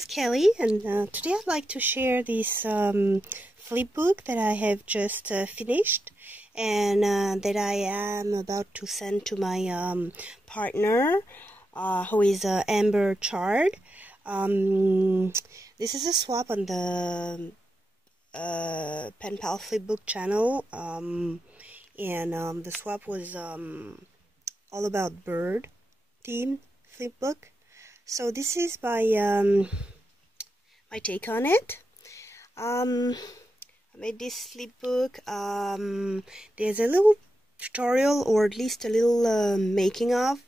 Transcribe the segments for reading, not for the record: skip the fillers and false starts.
is Kelly, and today I'd like to share this Flibook that I have just finished and that I am about to send to my partner, who is Amber Chard. This is a swap on the Pen Pal Flibook channel, and the swap was all about bird theme Flibook. So this is my my take on it. I made this Flibook. There's a little tutorial, or at least a little making of,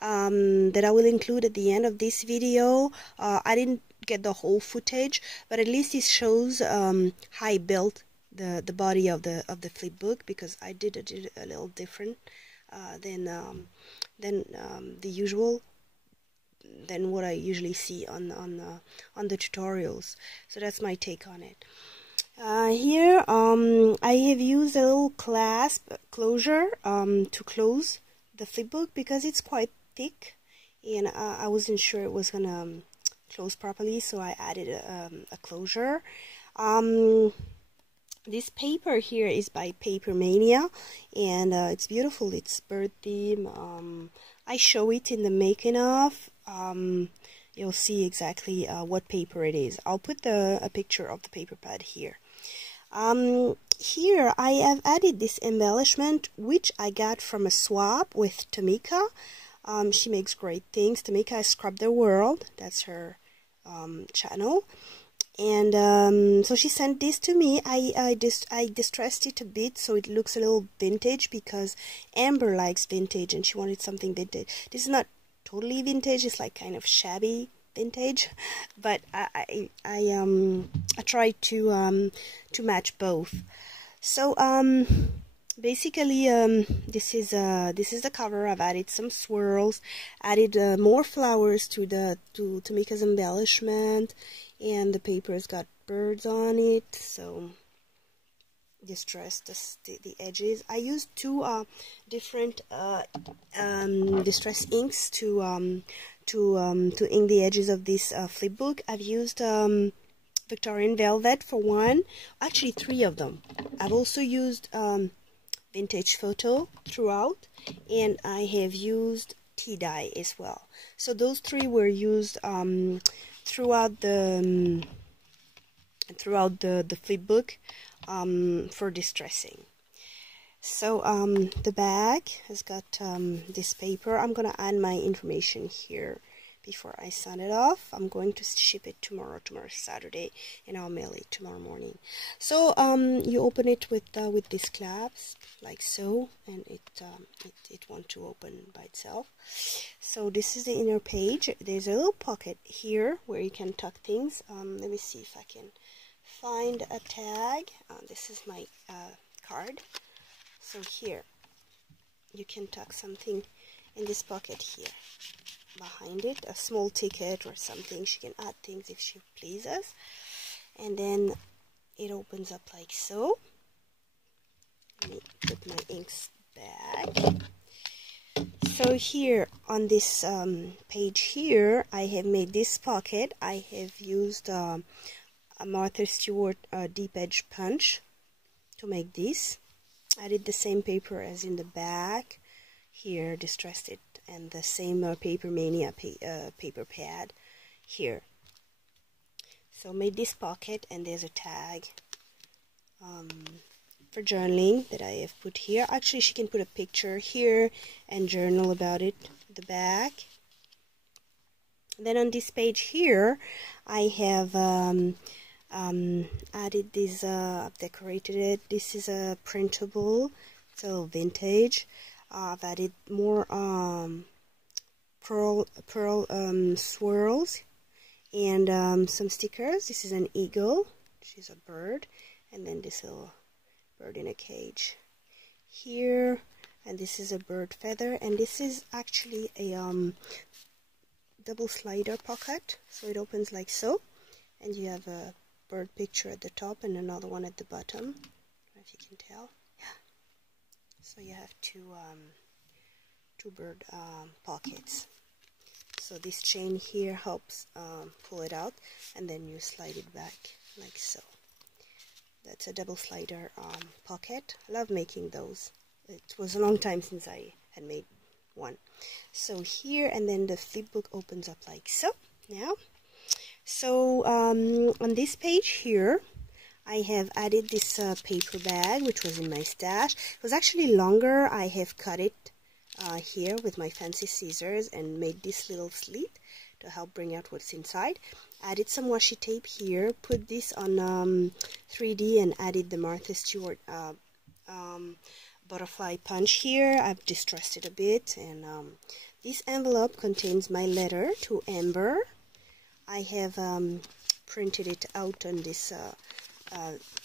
that I will include at the end of this video. I didn't get the whole footage, but at least it shows how I built the body of the Flibook, because I did a little different than the usual, than what I usually see on the tutorials. So that's my take on it. Here I have used a little clasp closure to close the Flibook, because it's quite thick and I wasn't sure it was gonna close properly, so I added a closure. This paper here is by Paper Mania, and it's beautiful. It's bird theme. I show it in the making of. You'll see exactly what paper it is. I'll put a picture of the paper pad here. Here I have added this embellishment, which I got from a swap with Tamika. She makes great things. Tamika is Scrub the World. That's her channel. And so she sent this to me. I distressed it a bit so it looks a little vintage, because Amber likes vintage and she wanted something vintage. This is not totally vintage, it's like kind of shabby vintage, but I tried to match both. So basically this is the cover. I've added some swirls, added more flowers to Tamika's embellishment, and the paper's got birds on it, so distressed the edges. I used two different distress inks to ink the edges of this Flibook. I've used Victorian Velvet for one, actually three of them. I've also used Vintage Photo throughout, and I have used tea dye as well. So those three were used throughout the Flibook for distressing. So the bag has got this paper. I'm gonna add my information here before I sign it off. I'm going to ship it tomorrow's Saturday, and I'll mail it tomorrow morning. So you open it with these clasps like so, and it wants to open by itself. So this is the inner page. There's a little pocket here where you can tuck things. Let me see if I can find a tag. This is my card. So here you can tuck something in this pocket here. Behind it, a small ticket or something. She can add things if she pleases. And then it opens up like so. Let me put my inks back. So here on this page here, I have made this pocket. I have used a Martha Stewart deep edge punch to make this. I did the same paper as in the back. Here, distressed it, and the same Paper Mania paper pad here. So made this pocket, and there's a tag for journaling that I have put here. Actually, she can put a picture here and journal about it at the back. Then on this page here, I have added this, I've decorated it. This is a printable, it's a little vintage. I've added more pearl swirls and some stickers. This is an eagle, she's a bird, and then this little bird in a cage here, and this is a bird feather, and this is actually a double slider pocket, so it opens like so, and you have a bird picture at the top and another one at the bottom. I don't know if you can tell. So you have two bird pockets. So this chain here helps pull it out, and then you slide it back like so. That's a double slider pocket. I love making those. It was a long time since I had made one. So here, and then the Flibook opens up like so now. So on this page here, I have added this paper bag, which was in my stash. It was actually longer. I have cut it here with my fancy scissors and made this little slit to help bring out what's inside. Added some washi tape here, put this on 3D, and added the Martha Stewart butterfly punch here. I've distressed it a bit, and this envelope contains my letter to Amber. I have printed it out on this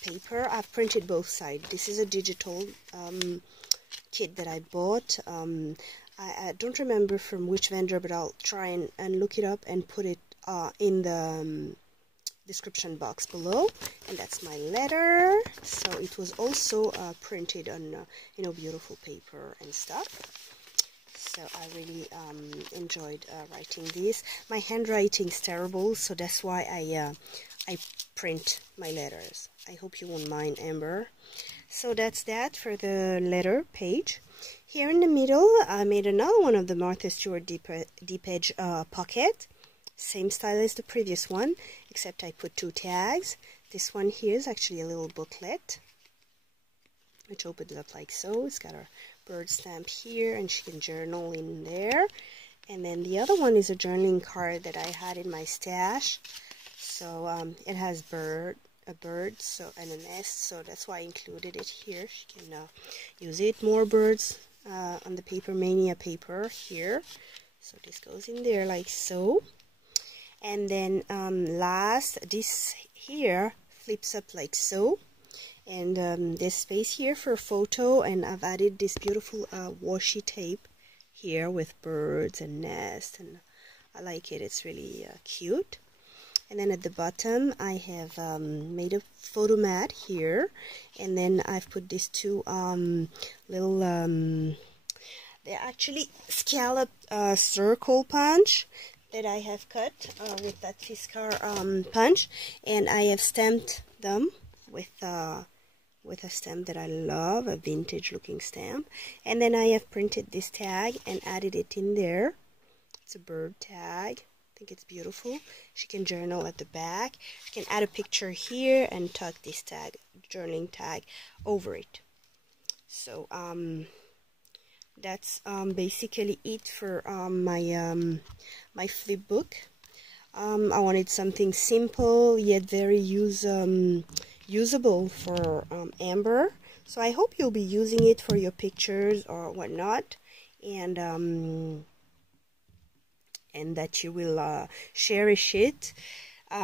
paper. I've printed both sides. This is a digital kit that I bought. I don't remember from which vendor, but I'll try and look it up and put it in the description box below. And that's my letter. So it was also printed on beautiful paper and stuff. So I really enjoyed writing this. My handwriting's terrible, so that's why I print my letters. I hope you won't mind, Amber. So that's that for the letter page. Here in the middle, I made another one of the Martha Stewart deep edge pocket. Same style as the previous one, except I put 2 tags. This one here is actually a little booklet, which opens up like so. It's got a bird stamp here, and she can journal in there. And then the other one is a journaling card that I had in my stash. So it has a bird and a nest, so that's why I included it here. She can use it. More birds on the Paper Mania paper here. So this goes in there like so. And then last, this here flips up like so. And there's space here for a photo, and I've added this beautiful washi tape here with birds and nests, and I like it. It's really cute. And then at the bottom, I have made a photo mat here, and then I've put these 2 little, they're actually scallop circle punch that I have cut with that Fiskar punch, and I have stamped them with a stamp that I love, a vintage looking stamp. And then I have printed this tag and added it in there. It's a bird tag. I think it's beautiful. She can journal at the back. She can add a picture here and tuck this tag, journaling tag, over it. So that's basically it for my Flibook. I wanted something simple yet very usable for Amber. So I hope you'll be using it for your pictures or whatnot, and that you will cherish it,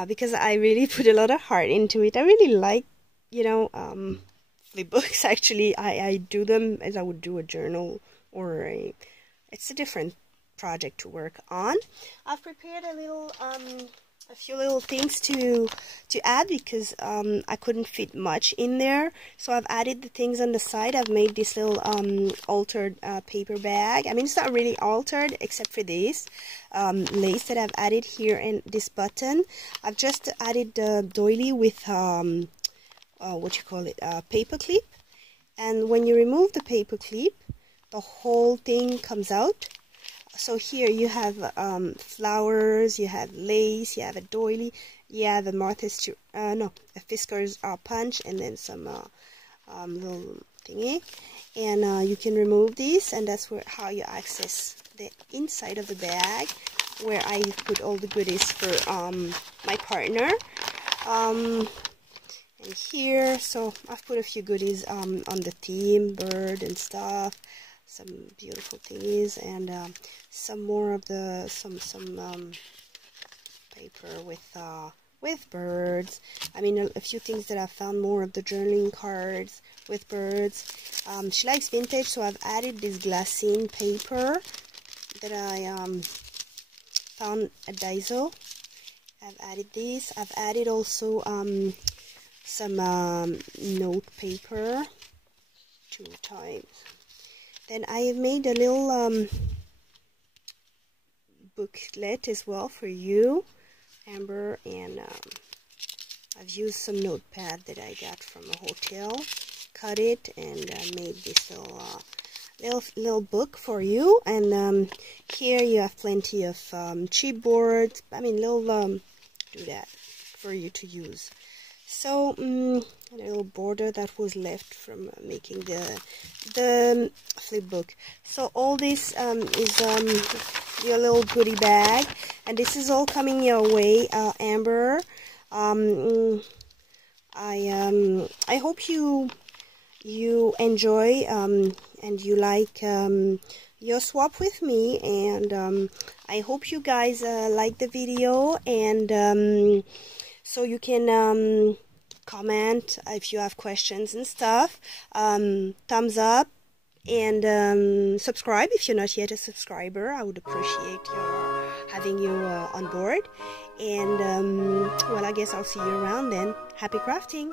because I really put a lot of heart into it. I really like, Flibooks. Actually, I do them as I would do a journal, or it's a different project to work on. I've prepared a few little things to add, because I couldn't fit much in there, so I've added the things on the side. I've made this little altered paper bag. I mean, it's not really altered except for this lace that I've added here, and this button. I've just added the doily with paper clip, and when you remove the paper clip, the whole thing comes out. So here you have flowers, you have lace, you have a doily, you have a a Fiskar's punch, and then some little thingy. And you can remove these, and that's how you access the inside of the bag, where I put all the goodies for my partner. And here, so I've put a few goodies on the theme, bird and stuff. Some beautiful things, and some more of the some paper with birds. I mean, a few things that I found, more of the journaling cards with birds. She likes vintage, so I've added this glassine paper that I found at Daiso. I've added this. I've added also some note paper 2 times. Then I have made a little booklet as well for you, Amber, and I've used some notepad that I got from a hotel, cut it, and made this little book for you. And here you have plenty of chipboard, I mean little do that for you to use. So a little border that was left from making the Flibook. So all this is your little goodie bag, and this is all coming your way, Amber. I hope you enjoy and you like your swap with me, and I hope you guys like the video, and so you can comment if you have questions and stuff. Thumbs up, and subscribe if you're not yet a subscriber. I would appreciate having you on board. And well, I guess I'll see you around then. Happy crafting!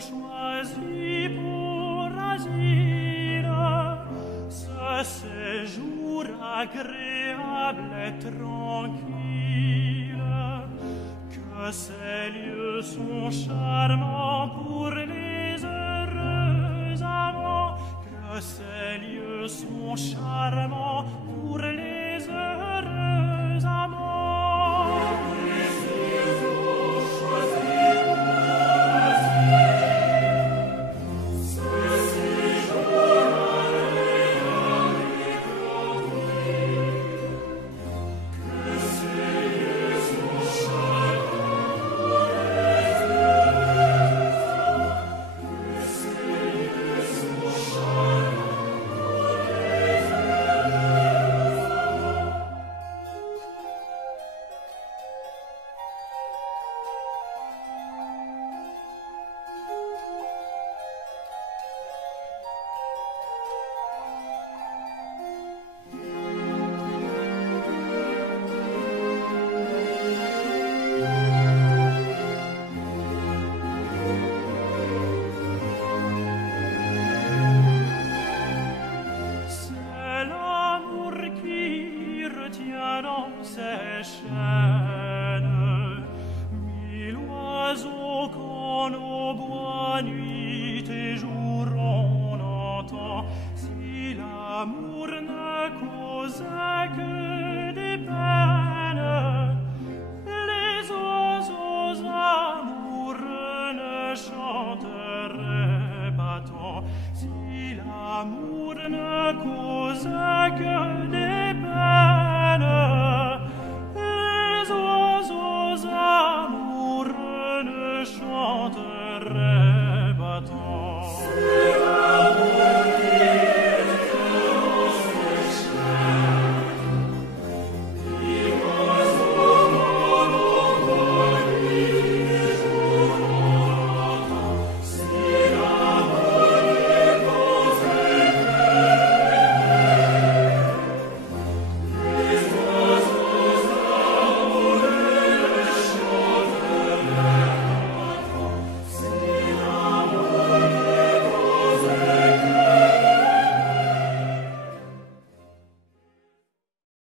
choisis pour asile ce séjour agréable et tranquille, que ces lieux sont charmants pour les heureux amants, que ces lieux sont charmants pour les